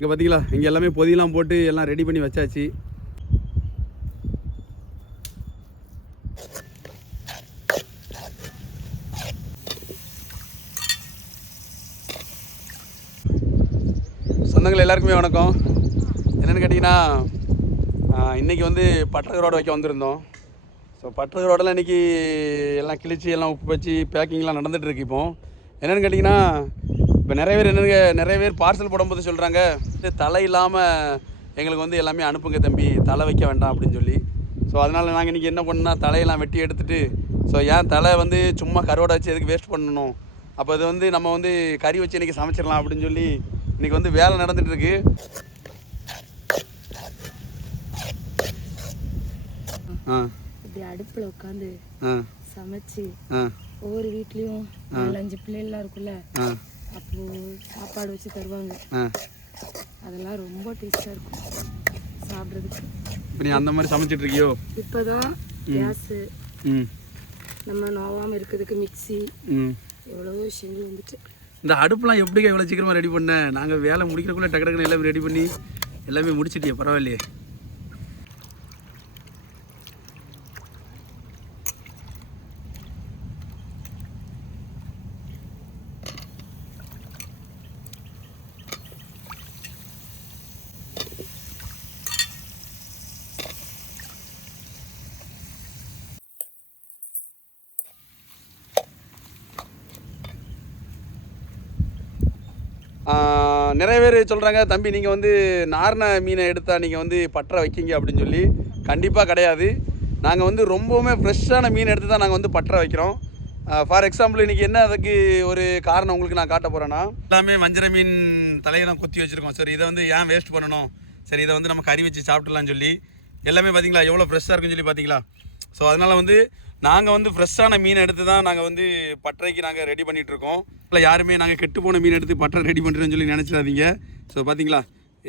இங்கே பார்த்தீங்களா, இங்கே எல்லாமே பொதியெல்லாம் போட்டு எல்லாம் ரெடி பண்ணி வச்சாச்சு. சொந்தங்கள் எல்லாருக்குமே வணக்கம். என்னென்னு கேட்டிங்கன்னா, இன்றைக்கி வந்து பட்டர் ரோடு வைக்க வந்திருந்தோம். ஸோ பட்டர் ரோடெல்லாம் இன்றைக்கி எல்லாம் கிழிச்சு எல்லாம் உப்பு வச்சு பேக்கிங்லாம் நடந்துகிட்ருக்கு. இப்போ என்னென்னு கேட்டிங்கன்னா, இப்போ நிறைய பேர் பார்சல் போடும்போது சொல்கிறாங்க, தலை இல்லாமல் எங்களுக்கு வந்து எல்லாமே அனுப்புங்க தம்பி, தலை வைக்க வேண்டாம் அப்படின்னு சொல்லி. ஸோ அதனால் நாங்கள் இன்றைக்கி என்ன பண்ணோம்னா, தலையெல்லாம் வெட்டி எடுத்துகிட்டு, ஸோ ஏன் தலை வந்து சும்மா கருவாடை வச்சு எதுக்கு வேஸ்ட் பண்ணணும், அப்போ இது வந்து நம்ம வந்து கறி வச்சு இன்றைக்கி சமைச்சிடலாம் அப்படின்னு சொல்லி இன்றைக்கி வந்து வேலை நடந்துகிட்ருக்கு. இப்படி அடுப்பில் உட்காந்து சமைச்சு ஒவ்வொரு வீட்லேயும் 4-5 பிள்ளைகள்லாம் இருக்குல்ல, அப்போ சாப்பாடு வச்சு தருவாங்க. அதெல்லாம் ரொம்ப டேஸ்டாக இருக்கும் சாப்பிட்றதுக்கு. இப்போ நீ அந்த மாதிரி சமைச்சிட்டு இருக்கியோ? இப்போ தான் கேஸு நம்ம நோவாமல் இருக்கிறதுக்கு மிக்சி எவ்வளவோ விஷயங்கள் வந்துட்டு. இந்த அடுப்புலாம் எப்படிங்க எவ்வளோ சீக்கிரமாக ரெடி பண்ண? நாங்கள் வேலை முடிக்கிறக்குள்ளே டக்கு டக்குன்னு எல்லாமே ரெடி பண்ணி எல்லாமே முடிச்சிட்டியே, பரவாயில்லையே. நிறைய பேர் சொல்கிறாங்க, தம்பி நீங்கள் வந்து நார்ன மீனை எடுத்தால் நீங்கள் வந்து பற்ற வைக்கிங்க அப்படின்னு சொல்லி. கண்டிப்பாக கிடையாது. நாங்கள் வந்து ரொம்பவுமே ஃப்ரெஷ்ஷான மீன் எடுத்து தான் நாங்கள் வந்து பற்ற வைக்கிறோம். ஃபார் எக்ஸாம்பிள் இன்றைக்கி என்ன அதுக்கு ஒரு காரணம் உங்களுக்கு நான் காட்ட போகிறேன்னா, எல்லாமே வஞ்சர மீன் தலையை தான் கொத்தி வச்சுருக்கோம். சரி, இதை வந்து ஏன் வேஸ்ட் பண்ணணும், சரி இதை வந்து நம்ம கறி வச்சு சாப்பிட்லான்னு சொல்லி எல்லாமே பார்த்தீங்களா எவ்வளோ ஃப்ரெஷ்ஷாக இருக்குன்னு சொல்லி பார்த்தீங்களா. ஸோ அதனால் வந்து நாங்கள் வந்து ஃப்ரெஷ்ஷான மீன் எடுத்து தான் நாங்கள் வந்து பட்டறைக்கு நாங்கள் ரெடி பண்ணிகிட்ருக்கோம். இல்லை யாருமே நாங்கள் கெட்டு போன மீன் எடுத்து பட்டறை ரெடி பண்ணுறேன்னு சொல்லி நினச்சிடாதீங்க. ஸோ பார்த்தீங்களா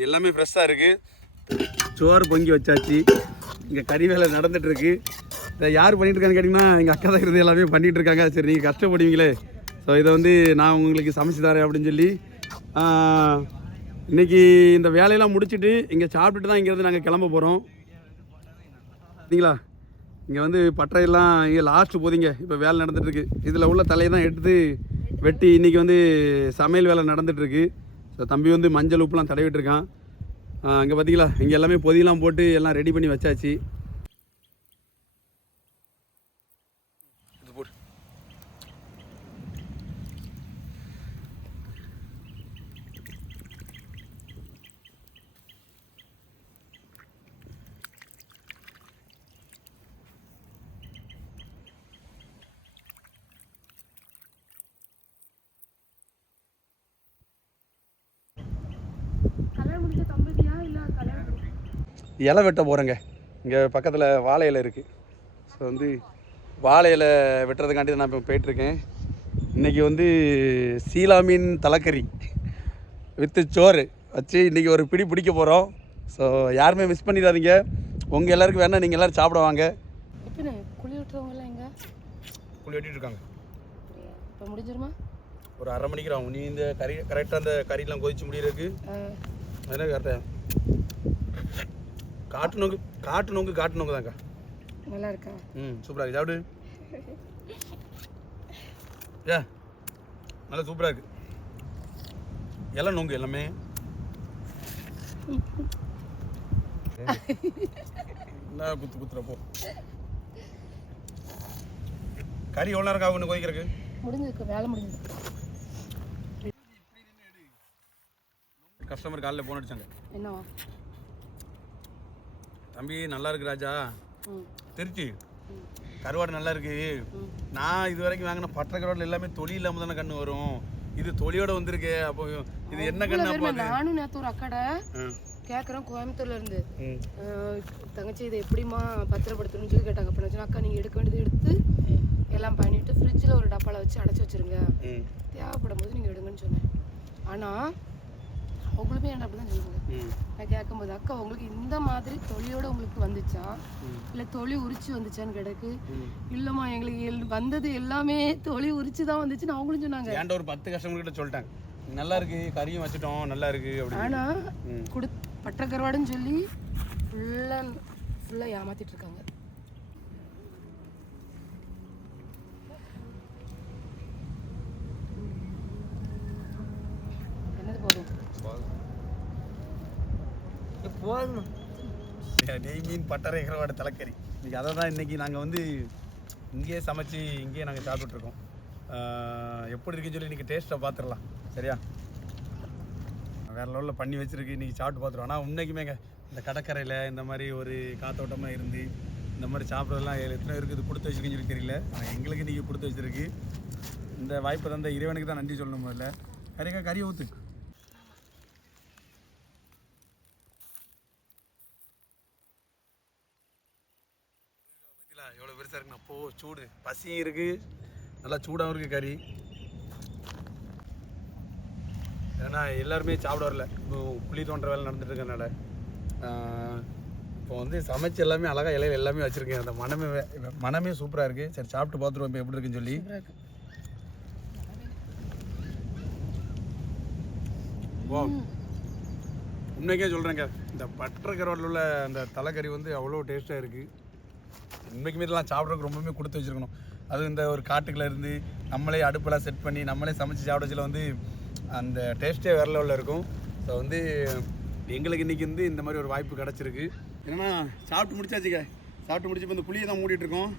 எல்லாமே ஃப்ரெஷ்ஷாக இருக்குது. சோறு பொங்கி வச்சாச்சு. இங்கே கறி வேலை நடந்துகிட்ருக்கு. இதை யார் பண்ணிகிட்ருக்கான்னு கேட்டிங்கன்னா, எங்கள் அக்கா தான் இருந்து எல்லாமே பண்ணிகிட்ருக்காங்க. சரி, நீங்கள் கஷ்டப்படுவீங்களே, ஸோ இதை வந்து நான் உங்களுக்கு சமைச்சு தரேன் அப்படின்னு சொல்லி இன்றைக்கி இந்த வேலையெல்லாம் முடிச்சுட்டு இங்கே சாப்பிட்டுட்டு தான் இங்கேருந்து நாங்கள் கிளம்ப போகிறோம். சரிங்களா, இங்கே வந்து பட்டறையெல்லாம் இங்கே லாஸ்ட்டு போதிங்க. இப்போ வேலை நடந்துகிட்ருக்கு. இதில் உள்ள தலையை தான் எடுத்து வெட்டி இன்றைக்கி வந்து சமையல் வேலை நடந்துகிட்ருக்கு. ஸோ தம்பி வந்து மஞ்சள் உப்புலாம் தடவிட்டுருக்கான். இங்கே பார்த்தீங்களா, இங்கே எல்லாமே பொதியெல்லாம் போட்டு எல்லாம் ரெடி பண்ணி வச்சாச்சு. இலை வெட்ட போகிறேங்க. இங்கே பக்கத்தில் வாழை இலை இருக்குது. ஸோ வந்து வாழை இலை வெட்டுறதுக்காண்டி நான் இப்போ போயிட்டுருக்கேன். இன்றைக்கி வந்து சீலா மீன் தலைக்கறி வித்து சோறு வச்சு இன்றைக்கி ஒரு பிடி பிடிக்க போகிறோம். ஸோ யாருமே மிஸ் பண்ணிடாதீங்க. உங்கள் எல்லாருக்கும் வேணால் நீங்கள் எல்லோரும் சாப்பிடுவாங்க. குழி விட்டுறவங்களாம் எங்கே? குழி வெட்டிட்டு இருக்காங்க. இப்போ முடிஞ்சிருமா? ஒரு 1/2 மணிக்கு ஆகும். நீ இந்த கறி கரெக்டாக அந்த கறியெலாம் கொதிச்சு முடியறதுக்கு அதெல்லாம் கரெக்டாக காட்டு நோங்கு தான்க்கா. நல்லா இருக்கா? சூப்பராக இருக்குது. சாப்பிடு. ஏ நல்லா சூப்பராக இருக்குது. எல்லாம் நோங்கு எல்லாமே. என்ன குத்துறப்போ கறி எவ்வளோ நேரம் ஆகும் கொதிக்கிறதுக்கு? முடிஞ்சிருக்கு, வேலை முடிஞ்சிருக்கு. கஸ்டமர் காலையில் ஃபோன் அடிச்சாங்க. என்னவா? தம்பி நல்லா இருக்கு ராஜா, திருச்சி கருவாடு நல்லா இருக்கு. நான் இது வரைக்கும் வாங்கின பட்டை கருவாடு எல்லாமே தொலி இல்லாமல் தானே கண்ணு வரும். இது தொலியோட வந்திருக்கு. அப்போ இது என்ன கண்ணு? நானும் நேற்று ஒரு அக்கடை கேட்குறேன், கோயம்புத்தூர்ல இருந்து தங்கச்சி இதை எப்படிமா பத்திரப்படுத்தணும்னு சொல்லி கேட்டாங்க. அப்போ நான் அக்கா நீங்கள் எடுக்க வேண்டியது எடுத்து எல்லாம் பண்ணிட்டு ஃப்ரிட்ஜில் ஒரு டப்பாவில் வச்சு அடைச்சி வச்சுருங்க, தேவைப்படும் போது நீங்கள் எடுங்கன்னு சொன்னேன். ஆனால் அவங்களுமே என்ன அப்படி தான் சொல்லுவாங்க. நான் கேட்கும்போது, அக்கா உங்களுக்கு இந்த மாதிரி தொழியோட உங்களுக்கு வந்துச்சா இல்லை தொழில் உரிச்சு வந்துச்சான்னு கிடக்கு. இல்லைம்மா எங்களுக்கு வந்தது எல்லாமே தொழில் உரிச்சு தான் வந்துச்சுன்னு அவங்களும் சொன்னாங்க. ஏன்டா ஒரு 10 கஸ்டமர் கிட்ட சொல்லிட்டாங்க. நல்லா இருக்கு, கறியும் வச்சுட்டோம், நல்லா இருக்கு அப்படி. ஆனால் பற்ற கருவாடுன்னு சொல்லி ஃபுல்லாக ஏமாத்திட்டு இருக்காங்க. என்னது போதும் போதும். நெய் மீன் பட்டறை கருவாடு தலைக்கறி இன்னைக்கு அதை தான் இன்றைக்கி நாங்கள் வந்து இங்கேயே சமைச்சு இங்கேயே நாங்கள் சாப்பிட்ருக்கோம். எப்படி இருக்குன்னு சொல்லி இன்றைக்கி டேஸ்ட்டை பார்த்துடலாம். சரியா? வேறு லெவலில் பண்ணி வச்சுருக்கு, இன்றைக்கி சாப்பிட்டு பார்த்துருவோம். ஆனால் உண்மைக்குமேங்க இந்த கடற்கரையில் இந்த மாதிரி ஒரு காத்தோட்டமாக இருந்து இந்த மாதிரி சாப்பிட்றதெல்லாம் எத்தனை இருக்குது கொடுத்து வச்சுருக்குன்னு சொல்லி தெரியல. எங்களுக்கு இன்றைக்கி கொடுத்து வச்சுருக்கு. இந்த வாய்ப்பை தந்த இறைவனுக்கு தான் நன்றி சொல்லணும். முதல்ல கறியை ஊற்று. எவ்வளோ பெருசாக இருக்குண்ணா. அப்போ சூடு, பசியும் இருக்குது, நல்லா சூடாகவும் இருக்குது கறி. ஏன்னா எல்லாருமே சாப்பிட வரல, இப்போ புளி தோன்ற வேலை நடந்துட்டு இருக்கனால இப்போ வந்து சமைச்சு எல்லாமே அழகாக இலையில எல்லாமே வச்சுருக்கேன். அந்த மனமே சூப்பராக இருக்குது. சரி சாப்பிட்டு பார்த்துருவோம் இப்போ எப்படி இருக்குன்னு சொல்லி. ஓ உண்மைக்கே சொல்கிறேங்க, இந்த பட்டறை கருவாடில் உள்ள அந்த தலைக்கறி வந்து அவ்வளோ டேஸ்ட்டாக இருக்குது. உண்மைக்குமே இதெல்லாம் சாப்பிட்றதுக்கு ரொம்பவுமே கொடுத்து வச்சுருக்கணும். அதுவும் இந்த ஒரு காட்டுக்குள்ளே இருந்து நம்மளே அடுப்பெல்லாம் செட் பண்ணி நம்மளே சமைச்சு சாப்பிட வச்சுல வந்து அந்த டேஸ்ட்டே வேறு லெவலில் இருக்கும். ஸோ வந்து எங்களுக்கு இன்றைக்கி வந்து இந்த மாதிரி ஒரு வாய்ப்பு கிடச்சிருக்கு. ஏன்னா சாப்பிட்டு முடிச்சாச்சுங்க. சாப்பிட்டு முடிச்சு இப்போ இந்த புளியை தான் மூடிட்டுருக்கோம்.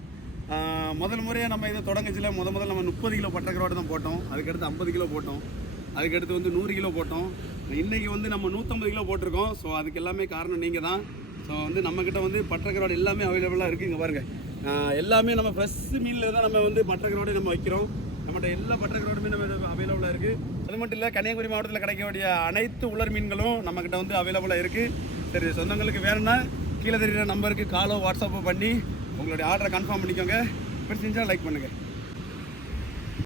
முதல் முறையாக நம்ம இதை தொடங்கச்சில முதல்ல நம்ம 30 கிலோ பட்டறை கருவாடு தான் போட்டோம். அதுக்கடுத்து 50 கிலோ போட்டோம். அதுக்கடுத்து வந்து 100 கிலோ போட்டோம். இன்றைக்கி வந்து நம்ம 150 கிலோ போட்டிருக்கோம். ஸோ அதுக்கு எல்லாமே காரணம் நீங்கள் தான். ஸோ வந்து நம்மக்கிட்ட வந்து பட்டறை கருவாடு எல்லாமே அவைலபிளாக இருக்குது. இங்கே பாருங்கள், எல்லாமே நம்ம ஃப்ரெஷ் மீனில் தான் நம்ம வந்து பட்டறை கருவாடு நம்ம வைக்கிறோம். நம்மகிட்ட எல்லா பட்டறை கருவாடுமே நம்ம அவைலபிளாக இருக்குது. அது மட்டும் இல்லை, கன்னியாகுமரி மாவட்டத்தில் கிடைக்கக்கூடிய அனைத்து உலர் மீன்களும் நம்மக்கிட்ட வந்து அவைலபிளாக இருக்குது. சரி, சொந்தங்களுக்கு வேணும்னா கீழே தெரியுற நம்பருக்கு காலோ வாட்ஸ்அப்போ பண்ணி உங்களுடைய ஆர்டரை கன்ஃபார்ம் பண்ணிக்கோங்க. பிடிச்சிருந்தா லைக் பண்ணுங்கள்.